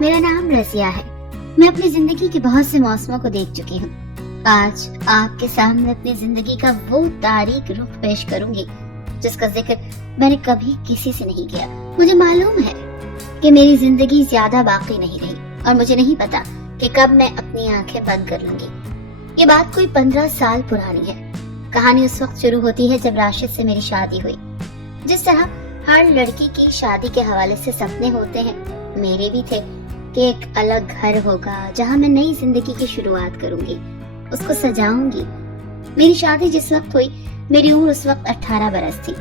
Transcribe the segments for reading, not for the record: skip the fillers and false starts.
میرا نام رضیہ ہے۔ میں اپنی زندگی کے بہت سے موسموں کو دیکھ چکی ہوں۔ آج آپ کے سامنے اپنی زندگی کا وہ تاریک رخ پیش کروں گی جس کا ذکر میں نے کبھی کسی سے نہیں کیا۔ مجھے معلوم ہے کہ میری زندگی زیادہ باقی نہیں رہی اور مجھے نہیں پتا کہ کب میں اپنی آنکھیں بند کر لوں گی۔ یہ بات کوئی 15 سال پرانی ہے۔ کہانی اس وقت شروع ہوتی ہے جب راشد سے میری شادی ہوئی۔ جس طرح ہر لڑکی کی شادی کے حوالے سے سپنے ہوتے ہیں، میرے بھی تھے کہ ایک الگ گھر ہوگا جہاں میں نئی زندگی کی شروعات کروں گی، اس کو سجاؤں گی۔ میری شادی جس وقت ہوئی، میری عمر اس وقت 18 برس تھی۔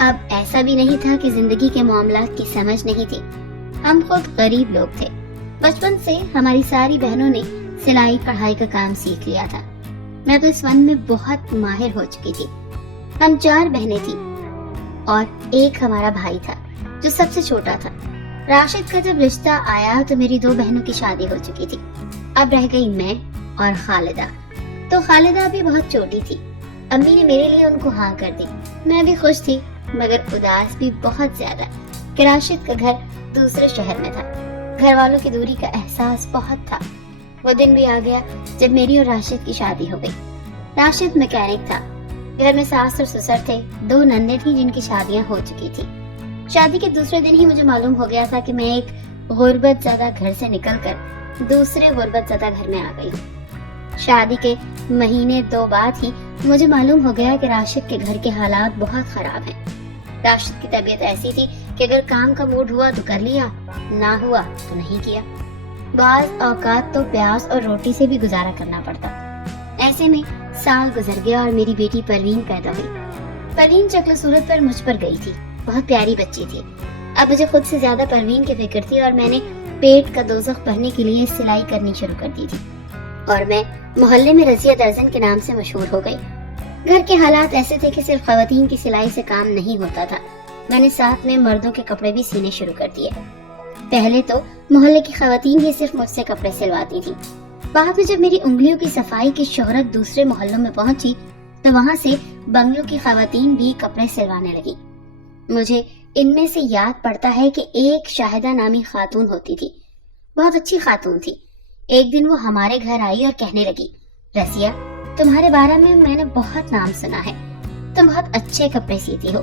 اب ایسا بھی نہیں تھا کہ زندگی کے معاملات کی سمجھ نہیں تھی۔ ہم خود غریب لوگ تھے۔ بچپن سے ہماری ساری بہنوں نے سلائی کڑھائی کا کام سیکھ لیا تھا۔ میں تو اس فن میں بہت ماہر ہو چکی تھی۔ ہم 4 بہنیں تھیں اور ایک ہمارا بھائی تھا جو سب سے چھوٹا تھا۔ راشد کا جب رشتہ آیا تو میری 2 بہنوں کی شادی ہو چکی تھی۔ اب رہ گئی میں اور خالدہ۔ تو خالدہ بھی بہت چھوٹی تھی۔ امی نے میرے لیے ان کو ہاں کر دی۔ میں بھی خوش تھی مگر اداس بھی بہت زیادہ کہ راشد کا گھر دوسرے شہر میں تھا۔ گھر والوں کی دوری کا احساس بہت تھا۔ وہ دن بھی آ گیا جب میری اور راشد کی شادی ہو گئی۔ راشد میکینک تھا۔ گھر میں ساس اور سسر تھے۔ 2 نندیں تھیں جن کی شادیاں ہو چکی تھی۔ شادی کے دوسرے دن ہی مجھے معلوم ہو گیا تھا کہ میں ایک غربت زدہ گھر سے نکل کر دوسرے غربت زدہ گھر میں آ گئی ہوں۔ شادی کے مہینے 2 بعد ہی مجھے معلوم ہو گیا کہ راشد کے گھر کے حالات بہت خراب ہیں۔ راشد کی طبیعت ایسی تھی کہ اگر کام کا موڈ ہوا تو کر لیا، نہ ہوا تو نہیں کیا۔ بعض اوقات تو پیاز اور روٹی سے بھی گزارا کرنا پڑتا۔ ایسے میں سال گزر گیا اور میری بیٹی پروین پیدا ہوئی۔ پروین شکل و صورت پر مجھ پر گئی تھی۔ بہت پیاری بچی تھی۔ اب مجھے خود سے زیادہ پروین کی فکر تھی اور میں نے پیٹ کا دوزخ بھرنے کے لیے سلائی کرنی شروع کر دی تھی اور میں محلے میں رضیہ درزن کے نام سے مشہور ہو گئی۔ گھر کے حالات ایسے تھے کہ صرف خواتین کی سلائی سے کام نہیں ہوتا تھا۔ میں نے ساتھ میں مردوں کے کپڑے بھی سینے شروع کر دیے۔ پہلے تو محلے کی خواتین ہی صرف مجھ سے کپڑے سلواتی تھی۔ بعد میں جب میری انگلیوں کی صفائی کی شہرت دوسرے محلوں میں پہنچی تو وہاں سے بنگلوں کی خواتین بھی کپڑے سلوانے لگی۔ مجھے ان میں سے یاد پڑتا ہے کہ ایک شاہدہ نامی خاتون ہوتی تھی۔ بہت اچھی خاتون تھی۔ ایک دن وہ ہمارے گھر آئی اور کہنے لگی، رضیہ، تمہارے بارے میں نے بہت نام سنا ہے۔ تم بہت اچھے کپڑے سیتی ہو۔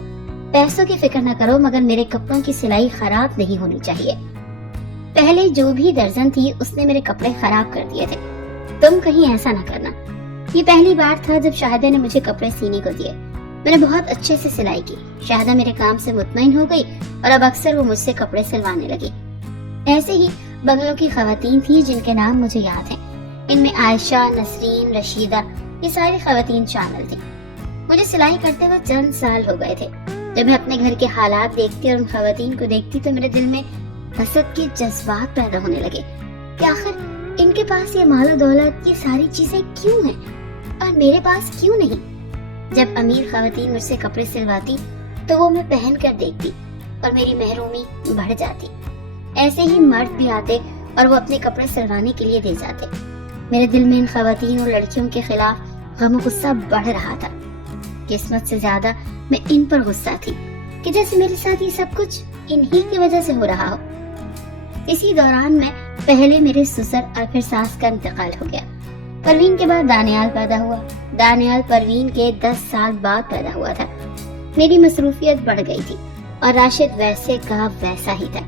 پیسوں کی فکر نہ کرو مگر میرے کپڑوں کی سلائی خراب نہیں ہونی چاہیے۔ پہلے جو بھی درزن تھی اس نے میرے کپڑے خراب کر دیے تھے۔ تم کہیں ایسا نہ کرنا۔ یہ پہلی بار تھا جب شاہدہ نے مجھے کپڑے سینے کو دیے۔ میں نے بہت اچھے سے سلائی کی۔ شاہدہ میرے کام سے مطمئن ہو گئی اور اب اکثر وہ مجھ سے کپڑے سلوانے لگی۔ ایسے ہی بنگلوں کی خواتین تھی جن کے نام مجھے یاد ہیں۔ ان میں عائشہ، نسرین، رشیدہ، یہ ساری خواتین شامل تھیں۔ مجھے سلائی کرتے ہوئے چند سال ہو گئے تھے۔ جب میں اپنے گھر کے حالات دیکھتی اور ان خواتین کو دیکھتی تو میرے دل میں حسد کے جذبات پیدا ہونے لگے کہ آخر ان کے پاس یہ مال و دولت، یہ ساری چیزیں کیوں ہیں اور میرے پاس کیوں نہیں؟ جب امیر خواتین مجھ سے کپڑے سلواتی تو وہ میں پہن کر دیکھتی اور میری محرومی بڑھ جاتی۔ ایسے ہی مرد بھی آتے اور وہ اپنے کپڑے سلوانے کے لیے دے جاتے۔ میرے دل میں ان خواتین اور لڑکیوں کے خلاف غم و غصہ بڑھ رہا تھا۔ قسمت سے زیادہ میں ان پر غصہ تھی کہ جیسے میرے ساتھ یہ سب کچھ انہی کی وجہ سے ہو رہا ہو۔ اسی دوران میں پہلے میرے سسر اور پھر ساس کا انتقال ہو گیا۔ پروین کے بعد دانیال پیدا ہوا۔ دانیال پروین کے 10 سال بعد پیدا ہوا تھا۔ میری مصروفیت بڑھ گئی تھی اور راشد ویسے کا ویسا ہی تھا۔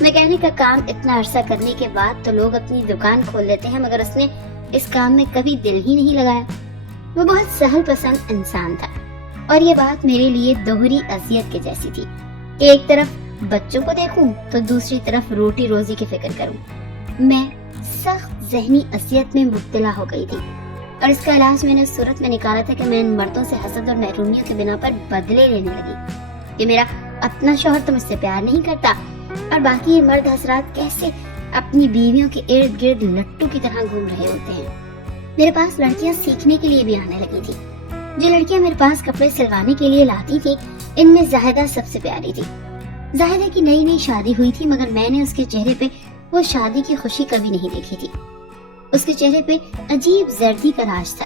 میکینک کا کام اتنا عرصہ کرنے کے بعد تو لوگ اپنی دکان کھول لیتے ہیں مگر اس نے اس کام میں کبھی دل ہی نہیں لگایا۔ وہ بہت سہل پسند انسان تھا اور یہ بات میرے لیے دوہری اذیت کے جیسی تھی کہ ایک طرف بچوں کو دیکھوں تو دوسری طرف روٹی روزی کی فکر کروں۔ میں سخت ذہنی اذیت میں مبتلا ہو گئی تھی اور اس کا علاج میں نے اس صورت میں نکالا تھا کہ میں ان مردوں سے حسد اور محرومیوں کے بنا پر بدلے لینے لگی کہ میرا اپنا شوہر تو مجھ سے پیار نہیں کرتا اور باقی یہ مرد حضرات کیسے اپنی بیویوں کے ارد گرد لٹو کی طرح گھوم رہے ہوتے ہیں۔ میرے پاس لڑکیاں سیکھنے کے لیے بھی آنے لگی تھی۔ جو لڑکیاں میرے پاس کپڑے سلوانے کے لیے لاتی تھی ان میں زاہدہ سب سے پیاری تھی۔ زاہدہ کی نئی نئی شادی ہوئی تھی مگر میں نے اس کے چہرے پہ وہ شادی کی خوشی کبھی نہیں دیکھی تھی۔ اس کے چہرے پہ عجیب زردی کا راج تھا۔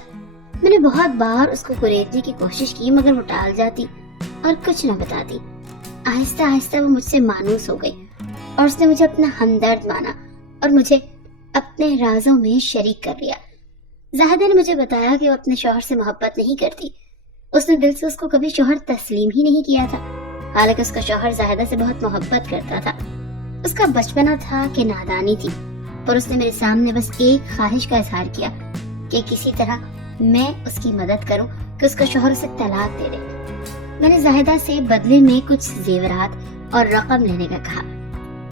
میں نے بہت بار اس کو قریدنے کی کوشش کی مگر وہ ٹال جاتی اور کچھ نہ بتاتی۔ آہستہ آہستہ وہ مجھ سے مانوس ہو گئی اور اس نے مجھے اپنا ہمدرد مانا اور مجھے اپنے رازوں میں شریک کر لیا۔ زاہدہ نے مجھے بتایا کہ وہ اپنے شوہر سے محبت نہیں کرتی، اس نے دل سے اس کو کبھی شوہر تسلیم ہی نہیں کیا تھا، حالانکہ اس کا شوہر زاہدہ سے بہت محبت کرتا تھا۔ اس کا بچپنا تھا کہ نادانی تھی، پر اس نے میرے سامنے بس ایک خواہش کا اظہار کیا کہ کسی طرح میں اس کی مدد کروں کہ اس کا شوہر اسے طلاق دے دے۔ میں نے زاہدہ سے بدلے میں کچھ زیورات اور رقم لینے کا کہا۔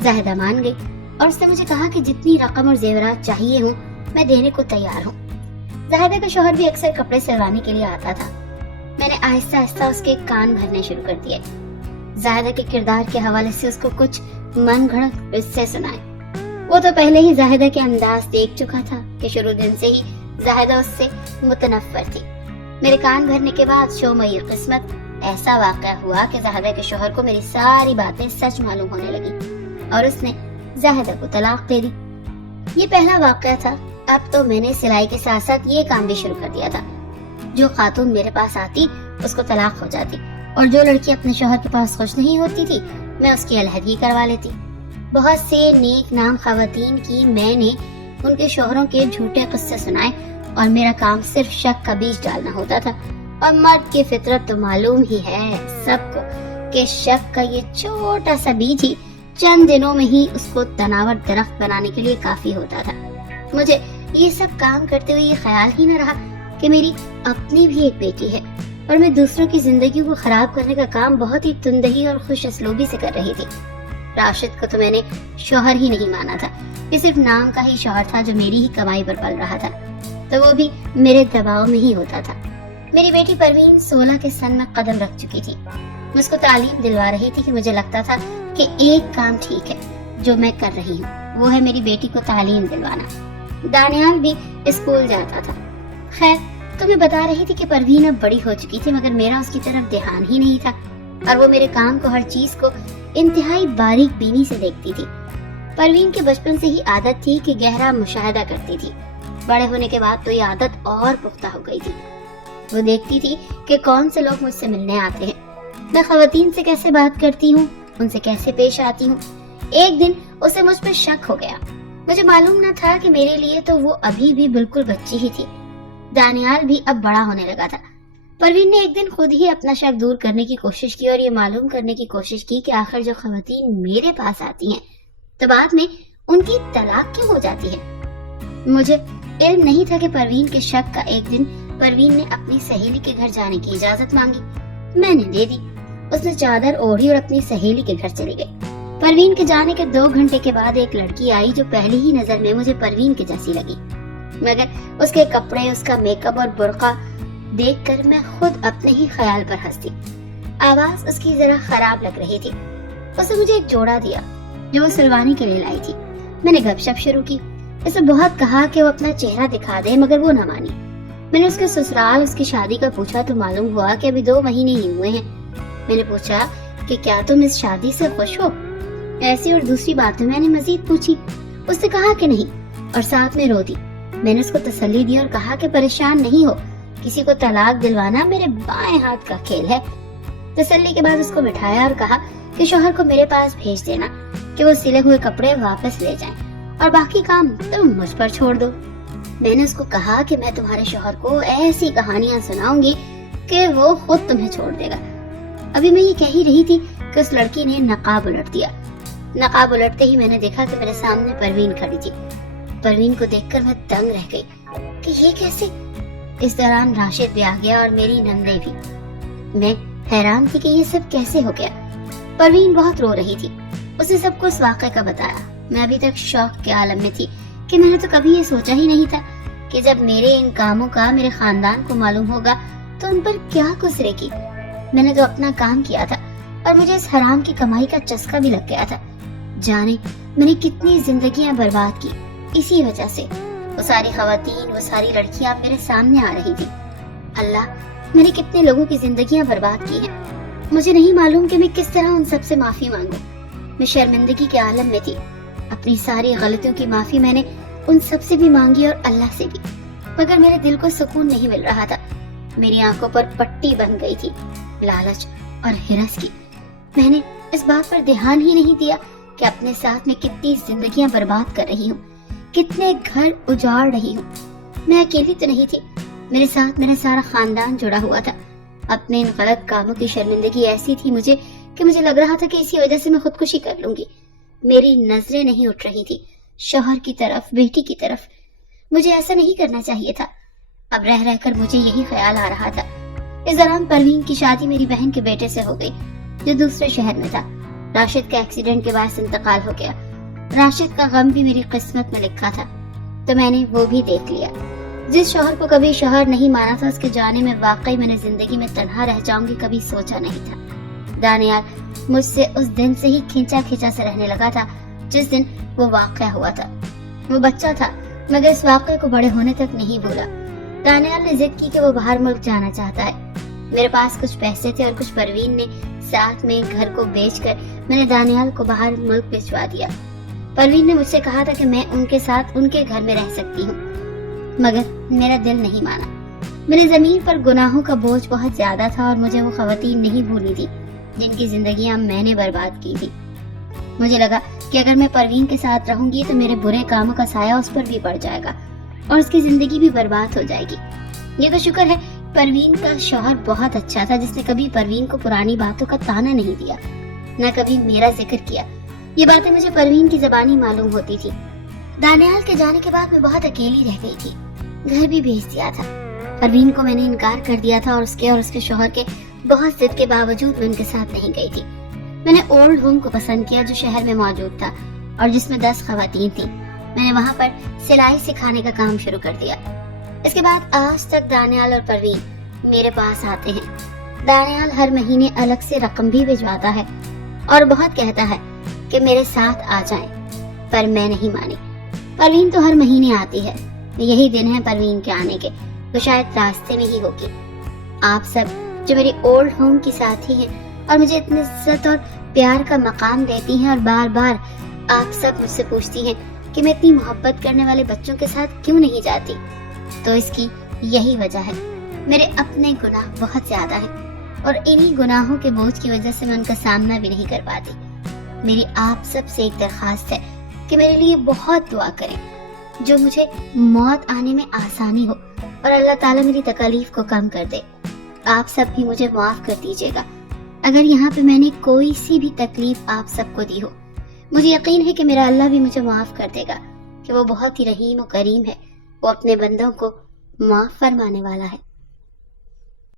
زاہدہ مان گئی اور اس نے مجھے کہا کہ جتنی رقم اور زیورات چاہیے ہوں میں دینے کو تیار ہوں۔ زاہدہ کا شوہر بھی اکثر کپڑے سلوانے کے لیے آتا تھا۔ میں نے آہستہ آہستہ اس کے کان بھرنے شروع کر دیے۔ زاہدہ کے کردار کے حوالے سے اس کو کچھ من گھڑت قصے سنائے۔ وہ تو پہلے ہی زاہدہ کے انداز دیکھ چکا تھا کہ شروع دن سے ہی زاہدہ اس سے متنفر تھی۔ میرے کان بھرنے کے بعد شومئی قسمت ایسا واقعہ ہوا کہ زاہدہ کے شوہر کو میری ساری باتیں سچ معلوم ہونے لگی اور اس نے زاہدہ کو طلاق دے دی۔ یہ پہلا واقعہ تھا۔ اب تو میں نے سلائی کے ساتھ ساتھ یہ کام بھی شروع کر دیا تھا۔ جو خاتون میرے پاس آتی اس کو طلاق ہو جاتی، اور جو لڑکی اپنے شوہر کے پاس خوش نہیں ہوتی تھی میں اس کی علیحدگی کروا لیتی۔ بہت سے نیک نام خواتین کی میں نے ان کے شوہروں کے جھوٹے قصے سنائے، اور میرا کام صرف شک کا بیج ڈالنا ہوتا تھا۔ اور مرد کی فطرت تو معلوم ہی ہے سب کو کہ شک کا یہ چھوٹا سا بیج ہی چند دنوں میں ہی اس کو تناور درخت بنانے کے لیے کافی ہوتا تھا۔ مجھے یہ سب کام کرتے ہوئے یہ خیال ہی نہ رہا کہ میری اپنی بھی ایک بیٹی ہے، اور میں دوسروں کی زندگی کو خراب کرنے کا کام بہت ہی تندہی اور خوش اسلوبی سے کر رہی تھی۔ راشد کو تو میں نے شوہر ہی نہیں مانا تھا، یہ صرف نام کا ہی شوہر تھا جو میری ہی کمائی پر پل رہا تھا، تو وہ بھی میرے دباؤ میں ہی ہوتا تھا۔ میری بیٹی پروین 16 کے سن میں قدم رکھ چکی تھی۔ میں اس کو تعلیم دلوا رہی تھی کہ مجھے لگتا تھا کہ ایک کام ٹھیک ہے جو میں کر رہی ہوں، وہ ہے میری بیٹی کو تعلیم دلوانا۔ دانیال بھی اسکول جاتا تھا۔ خیر، تو میں بتا رہی تھی کہ پروین اب بڑی ہو چکی تھی، مگر میرا اس کی طرف دھیان ہی نہیں تھا، اور وہ میرے کام کو، ہر چیز کو انتہائی باریک بینی سے دیکھتی تھی۔ پروین کے بچپن سے ہی عادت تھی کہ گہرا مشاہدہ کرتی تھی، بڑے ہونے کے بعد تو یہ عادت اور پختہ ہو گئی تھی۔ وہ دیکھتی تھی کہ کون سے لوگ مجھ سے ملنے آتے ہیں، میں خواتین سے کیسے بات کرتی ہوں، ان سے کیسے پیش آتی ہوں۔ ایک دن اسے مجھ پر شک ہو گیا۔ مجھے معلوم نہ تھا کہ میرے لیے تو وہ ابھی بھی بالکل بچی ہی تھی۔ دانیال بھی اب بڑا ہونے لگا تھا۔ پروین نے ایک دن خود ہی اپنا شک دور کرنے کی کوشش کی اور یہ معلوم کرنے کی کوشش کی کہ آخر جو خواتین میرے پاس آتی ہیں تو بعد میں ان کی طلاق کیوں ہو جاتی ہے۔ مجھے علم نہیں تھا کہ پروین کے شک کا ایک دن پروین نے اپنی سہیلی کے گھر جانے کی اجازت مانگی۔ میں نے دے دی۔ اس نے چادر اوڑھی اور اپنی سہیلی کے گھر چلی گئی۔ پروین کے جانے کے 2 گھنٹے کے بعد ایک لڑکی آئی جو پہلی ہی نظر میں مجھے پروین کے جیسی لگی، مگر اس کے کپڑے، اس کا میک اپ اور برقع دیکھ کر میں خود اپنے ہی خیال پر ہنسی۔ آواز اس کی ذرا خراب لگ رہی تھی۔ اس نے مجھے ایک جوڑا دیا جو وہ سلوانے کے لیے لائی تھی۔ میں نے گپ شپ شروع کی۔ اسے بہت کہا کہ وہ اپنا چہرہ دکھا دے، مگر وہ نہ مانی۔ میں نے اس کے سسرال، اس کی شادی کا پوچھا تو معلوم ہوا کہ ابھی 2 مہینے ہی ہوئے ہیں۔ میں نے پوچھا کہ کیا تم اس شادی سے خوش ہو؟ ایسی اور دوسری باتیں میں نے مزید پوچھی۔ اس نے کہا کہ نہیں اور ساتھ میں رو دی۔ میں نے اس کو تسلی دی اور کہا کہ پریشان نہیں ہو، کسی کو طلاق دلوانا میرے بائیں ہاتھ کا کھیل ہے۔ تسلی کے بعد اس کو بٹھایا اور کہا کہ شوہر کو میرے پاس بھیج دینا کہ وہ سلے ہوئے کپڑے واپس لے جائیں اور باقی کام تم مجھ پر چھوڑ دو۔ میں نے اس کو کہا کہ میں تمہارے شوہر کو ایسی کہانیاں سناؤں گی کہ وہ خود تمہیں چھوڑ دے گا۔ ابھی میں یہ کہہ ہی رہی تھی کہ اس لڑکی نے نقاب الٹ دیا۔ نقاب الٹتے ہی میں نے دیکھا کہ میرے سامنے پروین کھڑی تھی۔ پروین کو دیکھ کر میں دنگ رہ گئی کہ یہ کیسے؟ اس دوران راشد بھی آ گیا اور میری نندے بھی۔ میں حیران تھی کہ یہ سب کیسے ہو گیا۔ پروین بہت رو رہی تھی۔ اس نے سب کو اس واقعے کا بتایا۔ میں ابھی تک شوق کے عالم میں تھی کہ میں نے تو کبھی یہ سوچا ہی نہیں تھا کہ جب میرے ان کاموں کا میرے خاندان کو معلوم ہوگا تو ان پر کیا گزرے گی۔ میں نے تو اپنا کام کیا تھا اور مجھے اس حرام کی کمائی کا چسکا بھی لگ گیا تھا۔ جانے میں نے کتنی زندگیاں برباد کی اسی وجہ سے۔ وہ ساری خواتین، وہ ساری لڑکیاں اب میرے سامنے آ رہی تھی۔ اللہ، میں نے کتنے لوگوں کی زندگیاں برباد کی ہیں۔ مجھے نہیں معلوم کہ میں کس طرح ان سب سے معافی مانگوں۔ میں شرمندگی کے عالم میں تھی۔ اپنی ساری غلطیوں کی معافی میں نے ان سب سے بھی مانگی اور اللہ سے بھی، مگر میرے دل کو سکون نہیں مل رہا تھا۔ میری آنکھوں پر پٹی بن گئی تھی لالچ اور ہرس کی۔ میں نے اس بات پر دھیان ہی نہیں دیا کہ اپنے ساتھ میں کتنی زندگیاں برباد کر رہی ہوں، کتنے گھر اجاڑ رہی ہوں۔ میں اکیلی تو نہیں تھی، میرے ساتھ میرا سارا خاندان جڑا ہوا تھا۔ اپنے ان غلط کاموں کی شرمندگی ایسی تھی کہ مجھے لگ رہا تھا کہ اسی وجہ سے میں خودکشی کر لوں گی۔ میری نظریں نہیں اٹھ رہی تھی شوہر کی طرف، بیٹی کی طرف۔ مجھے ایسا نہیں کرنا چاہیے تھا۔ اب رہ رہ کر مجھے یہی خیال آ رہا تھا۔ اس دوران پروین کی شادی میری بہن کے بیٹے سے ہو گئی جو دوسرے شہر میں تھا۔ راشد کا ایکسیڈنٹ کے باعث انتقال ہو گیا۔ راشد کا غم بھی میری قسمت میں لکھا تھا تو میں نے وہ بھی دیکھ لیا۔ جس شوہر کو کبھی شوہر نہیں مانا تھا، اس کے جانے میں واقعی میں نے زندگی میں تنہا رہ جاؤں گی کبھی سوچا نہیں تھا۔ دانیال مجھ سے اس دن سے ہی کھینچا سے رہنے لگا تھا جس دن وہ واقعہ ہوا تھا۔ وہ بچہ تھا مگر اس واقعے کو بڑے ہونے تک نہیں بھولا۔ دانیال نے ضد کی کہ وہ باہر ملک جانا چاہتا ہے۔ میرے پاس کچھ پیسے تھے اور کچھ پروین نے ساتھ میں گھر کو بیچ کر میں نے دانیال کو باہر ملک بھجوا دیا۔ پروین نے مجھ سے کہا تھا کہ میں ان کے ساتھ ان کے گھر میں رہ سکتی ہوں، مگر میرا دل نہیں مانا۔ میری زمین پر گناہوں کا بوجھ بہت زیادہ تھا اور مجھے وہ خواتین نہیں بھولی تھی جن کی زندگیاں میں نے برباد کی تھی۔ مجھے لگا کہ اگر میں پروین کے ساتھ رہوں گی تو میرے برے کاموں کا سایہ اس پر بھی پڑ جائے گا اور اس کی زندگی بھی برباد ہو جائے گی۔ یہ تو شکر ہے پروین کا شوہر بہت اچھا تھا جس نے کبھی پروین کو پرانی باتوں کا تانا نہیں دیا، نہ کبھی میرا ذکر کیا۔ یہ باتیں مجھے پروین کی زبانی معلوم ہوتی تھی۔ دانیال کے جانے کے بعد میں بہت اکیلی رہ گئی تھی۔ گھر بھی بھیج دیا تھا۔ پروین کو میں نے انکار کر دیا تھا اور اس کے شوہر کے بہت ضد کے باوجود میں ان کے ساتھ نہیں گئی تھی۔ میں نے اولڈ ہوم کو پسند کیا جو شہر میں موجود تھا اور جس میں 10 خواتین تھیں۔ میں نے وہاں پر سلائی سکھانے کا کام شروع کر دیا۔ اس کے بعد آج تک دانیال اور پروین میرے پاس آتے ہیں۔ دانیال ہر مہینے الگ سے رقم بھی بھجواتا ہے اور بہت کہتا ہے کہ میرے ساتھ آ جائیں، پر میں نہیں مانی۔ پروین تو ہر مہینے آتی ہے۔ یہی دن ہے پروین کے آنے کے، وہ شاید راستے میں ہی ہوگی۔ آپ سب جو میری اولڈ ہوم کی ساتھی ہیں اور مجھے اتنی عزت اور پیار کا مقام دیتی ہیں، اور بار بار آپ سب مجھ سے پوچھتی ہیں کہ میں اتنی محبت کرنے والے بچوں کے ساتھ کیوں نہیں جاتی، تو اس کی یہی وجہ ہے۔ میرے اپنے گناہ بہت زیادہ ہیں اور انہی گناہوں کے بوجھ کی وجہ سے میں ان کا سامنا بھی نہیں کر پاتی۔ میری آپ سب سے ایک درخواست ہے کہ میرے لیے بہت دعا کریں، جو مجھے موت آنے میں آسانی ہو اور اللہ تعالیٰ میری تکالیف کو کم کر دے۔ آپ سب بھی مجھے معاف کر دیجیے گا اگر یہاں پہ میں نے کوئی سی بھی تکلیف آپ سب کو دی ہو۔ مجھے یقین ہے کہ میرا اللہ بھی مجھے معاف کر دے گا کہ وہ بہت ہی رحیم و کریم ہے، وہ اپنے بندوں کو معاف فرمانے والا ہے۔